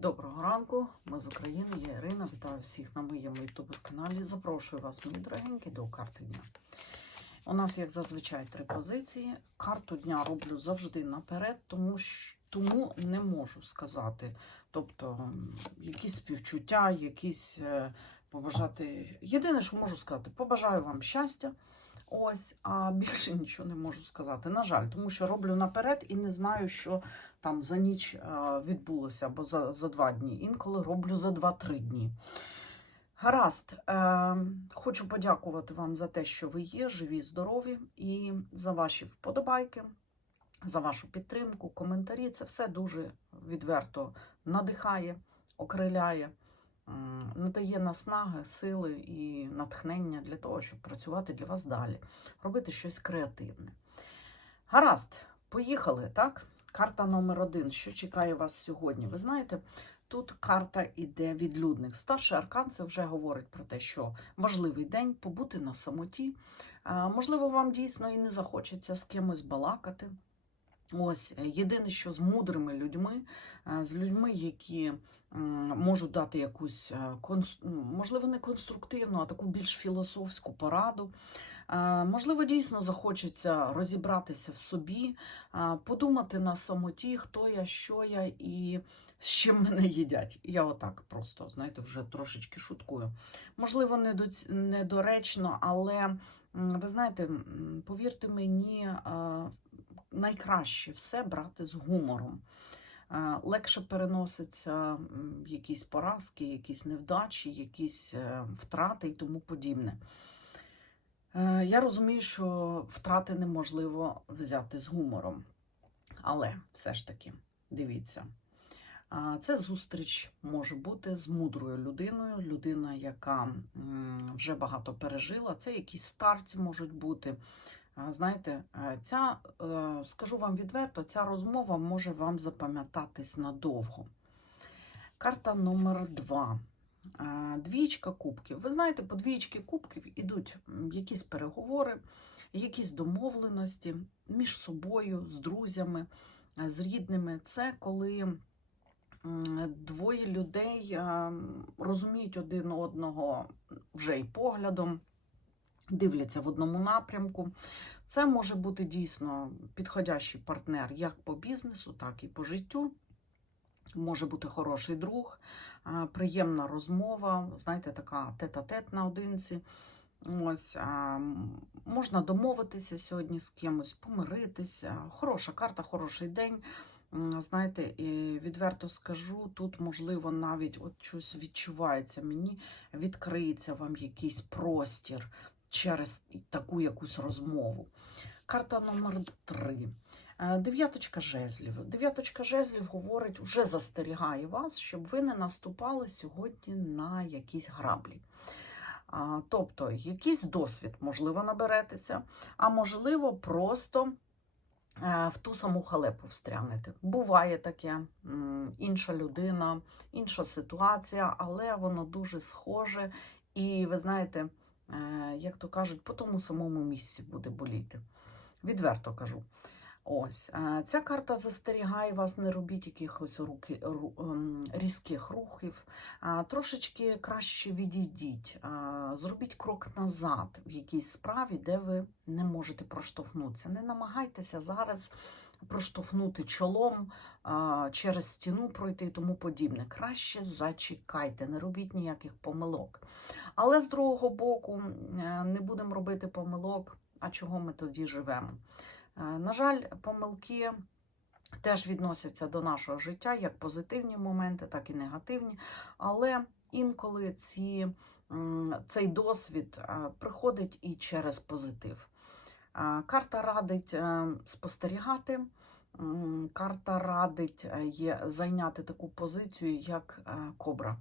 Доброго ранку, ми з України, я Ірина. Вітаю всіх на моєму ютуб каналі. Запрошую вас, мої дорогенькі, до карти дня. У нас, як зазвичай, три позиції. Карту дня роблю завжди наперед, тому, тому не можу сказати. Тобто, якісь співчуття, якісь е, побажати. Єдине, що можу сказати, побажаю вам щастя. Ось, а більше нічого не можу сказати. На жаль, тому що роблю наперед і не знаю, що там за ніч е, відбулося або за, за два дні. Інколи роблю за два-три дні. Гаразд, е, хочу подякувати вам за те, що ви є, живі, здорові, і за ваші вподобайки, за вашу підтримку, коментарі. Це все дуже відверто надихає, окриляє, надає наснаги, сили і натхнення для того, щоб працювати для вас далі, робити щось креативне. Гаразд, поїхали, так? Карта номер один. Що чекає вас сьогодні? Ви знаєте, тут карта іде відлюдник. Старший аркан це вже говорить про те, що важливий день побути на самоті. Можливо, вам дійсно і не захочеться з кимось балакати. Ось е, єдине, що з мудрими людьми, е, з людьми, які можуть дати якусь е, ну, можливо, не конструктивну, а таку більш філософську пораду. Можливо, дійсно захочеться розібратися в собі, подумати на самоті, хто я, що я і з чим мене їдять. Я отак просто, знаєте, вже трошечки шуткую. Можливо, недоречно, але ви знаєте, повірте мені, найкраще все брати з гумором. Е, Легше переноситься якісь поразки, якісь невдачі, якісь е, втрати і тому подібне. Е, Я розумію, що втрати неможливо взяти з гумором. Але все ж таки, дивіться, це зустріч може бути з мудрою людиною, людина, яка вже багато пережила. Це якісь старці можуть бути. Знаєте, е, ця, е, скажу вам відверто, ця розмова може вам запам'ятатись надовго. Карта номер два. Е, Двічка кубків. Ви знаєте, по двічки кубків ідуть якісь переговори, якісь домовленості між собою, з друзями, з рідними. Це коли двоє людей розуміють один одного вже і поглядом, дивляться в одному напрямку. Це може бути дійсно підходящий партнер як по бізнесу, так і по життю. Може бути хороший друг, приємна розмова, знаєте, така тет-а-тет наодинці. Ось, можна домовитися сьогодні з кимось, помиритися. Хороша карта, хороший день. Знаєте, і відверто скажу, тут, можливо, навіть от щось відчувається мені, відкриється вам якийсь простір через таку якусь розмову. Карта номер три. Е, Дев'яточка жезлів. Дев'яточка жезлів говорить, вже застерігає вас, щоб ви не наступали сьогодні на якісь граблі. Тобто, якийсь досвід, можливо, наберетеся, а можливо, просто е, в ту саму халепу встрянете. Буває таке, інша людина, інша ситуація, але воно дуже схоже. І ви знаєте, як то кажуть, по тому самому місці буде боліти. Відверто кажу. Ось е, ця карта застерігає вас, не робіть якихось руки, ру, ем, різких рухів. Трошечки краще відійдіть, зробіть крок назад в якійсь справі, де ви не можете проштовхнутися. Не намагайтеся зараз проштовхнути чолом, через стіну пройти і тому подібне. Краще зачекайте, не робіть ніяких помилок. Але з другого боку, е, не будемо робити помилок, а чого ми тоді живемо? Е, На жаль, помилки теж відносяться до нашого життя, як позитивні моменти, так і негативні. Але інколи ці, цей досвід е, приходить і через позитив. Е, Карта радить е, спостерігати. Карта радить е, зайняти таку позицію, як кобра.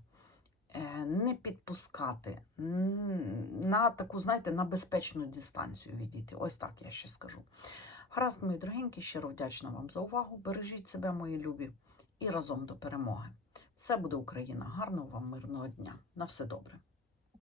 Не підпускати на таку, знаєте, на безпечну дистанцію відійти. Ось так я ще скажу. Гаразд, мої дорогенькі, щиро вдячна вам за увагу. Бережіть себе, мої любі, і разом до перемоги. Все буде Україна. Гарного вам мирного дня. На все добре.